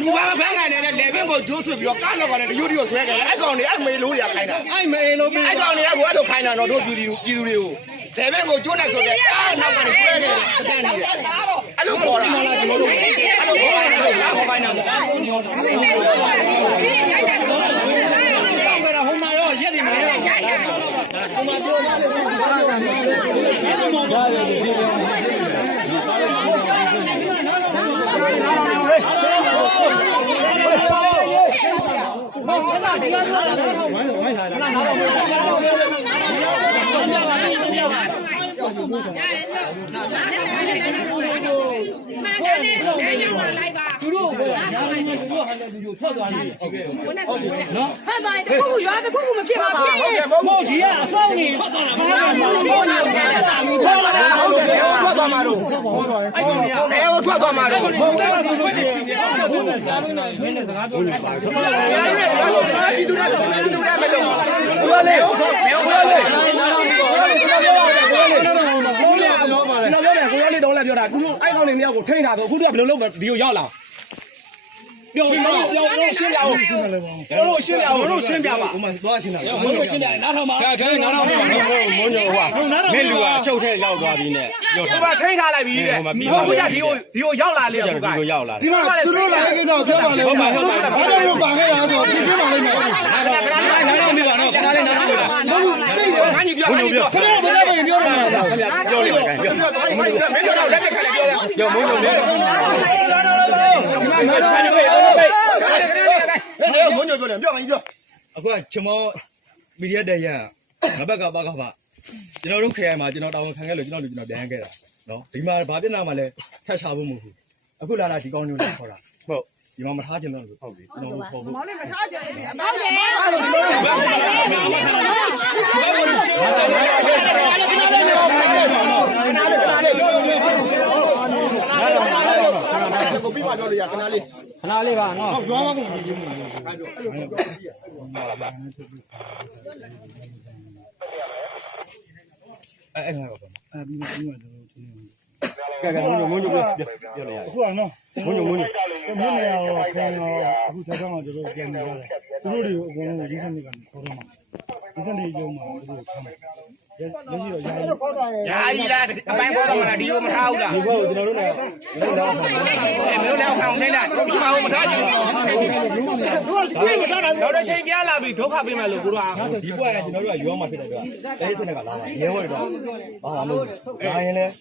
လူပါဖမ်းနိုင်တယ်လေဘင်းကိုဂျိုးဆွပြီးတော့ကားလောက်ကလည်းတယူတီကိုဆွဲခဲ့တယ်အဲ့ကောင်တွေအဲ့မေလို့တွေကခိုင်းတာအဲ့မေလို့အဲ့ကောင်တွေကကိုအဲ့လိုခိုင်းတာတော့တို့ပြည်သူတွေကိုလေဘင်းကိုဂျိုးနေဆိုတဲ့အားနောက်ကနေဆွဲခဲ့တယ်စကန်နေတယ်အဲ့လိုပေါ်တာကျွန်တော်တို့အဲ့လိုပေါ်တာလို့လာခေါ်ခိုင်းတာပေါ့ဟိုမှာရောရက်နေမလဲဟိုမှာပြောပါလေသူတို့ကညာနေသူတို့ဟာလည်းသူတို့ထွက်သွားတယ်ဟုတ်ကဲ့နော်ဖတ်သွားတယ်တခုခုရွာတခုခုမဖြစ်ပါဖြစ်ရင်မဟုတ်ဒီကအဆောင်ကြီးထွက်သွားတာမဟုတ်ဘူးထွက်သွားမှာတော့အဲ့ဒီနေရာဘယ်ကိုထွက်သွားမှာတော့ဟုတ်ကဲ့သူတို့စားလို့မင်းနဲ့စကားပြောနေပါဘူးပြည်သူတွေမလုပ်ဘူးသူကလေဘယ်ဟုတ်လဲကိုရလေးတော့လည်းပြောတာသူတို့အဲ့ကောင်တွေမြောက်ကိုထိန်းထားတော့အခုတို့ကဘယ်လိုလုပ်လဲဒီကိုရောက်လာပြောရှင်းပြအောင်တို့ရှင်းပြအောင်တို့ရှင်းပြပါဘုမသွားရှင်းတာဘုမရှင်းပြနားထောင်ပါဒါထဲနားထောင်ပါမုန်းညိုဟိုကမင်းလူကအချုပ်ထဲရောက်သွားပြီနဲ့ပြောတာထိန်းထားလိုက်ပြီတဲ့ဟုတ်ကဲ့ဒီကိုရောက်လာလေအခုကဒီကိုရောက်လာဒီမှာသူတို့လာကိစ္စကိုပြောပါလေဟုတ်ပါဘာကြောင့်လို့ပါခဲ့တာဆိုပြရှင်းပါလိမ့်မယ်နားထောင်ပြီပါနော်ခဏလေးနားထောင်ပါမဟုတ်ဘူးငါညီပြောခဏဘယ်တော့ပြောရမှာပြောလေခိုင်းပြောမင်းပြောတော့လက်ပြခါလေးပြောရပြောမုန်းညိုလေမုန်းညိုပြောတယ်ပြောရင်ပြောအခုကချမောမီဒီယာတဲ့ရငါဘက်ကပါကပါကျွန်တော်တို့ခရိုင်မှာကျွန်တော်တာဝန်ခံခဲ့လို့ကျွန်တော်ပြန်ခဲ့တာနော်ဒီမှာဘာပြဿနာမှလည်းထပ်ချဖို့မဟုတ်ဘူးအခုလာဒီကောင်းမျိုးနဲ့ခေါ်တာဟုတ်ဒီမှာမထားချင်တော့လို့ဟုတ်ပြီကျွန်တော်တို့ခေါ်ဖို့မောင်လေးမထားချင်ဘူးဟုတ်တယ်ကိုပြီးမှပြောလို့ရခဏလေးပါနော်ဟုတ်ရွာမှာပုံကြည့်မှာအဲ့ငါတော့ပြီးမှကျွန်တော်ကဲမုန်းပြောလို့ရအခုအောင်နော်မုန်းနေရောခင်ရောအခုဆက်ဆောင်တော့ကျွန်တော်ပြန်နေရတယ်သူတို့တွေကိုအကုန်လုံးဒီစနစ်ကနေခေါ်တော့မှာဒီစနစ်ရုံမှာသူတို့ခမ်းမယ်မရှိတော့ယာယီလားအပိုင်းပေါ်တော့မလားဒီကိုမထားဘူးလားဒီကိုကျွန်တော်တို့လည်းမျိုးလောက်အောင်နေလားဒီမှာမထားချင်ဘူးတော့တော့ချိန်ပြလာပြီဒုက္ခပေးမယ်လို့ကိုတို့ကဒီဘွားကကျွန်တော်တို့ကရွာမှာဖြစ်တယ်တော့အဲဒီစနစ်ကလာတာရဲဝဲတော့ဘာမှမဟုတ်ဘူးဒါရင်လည်း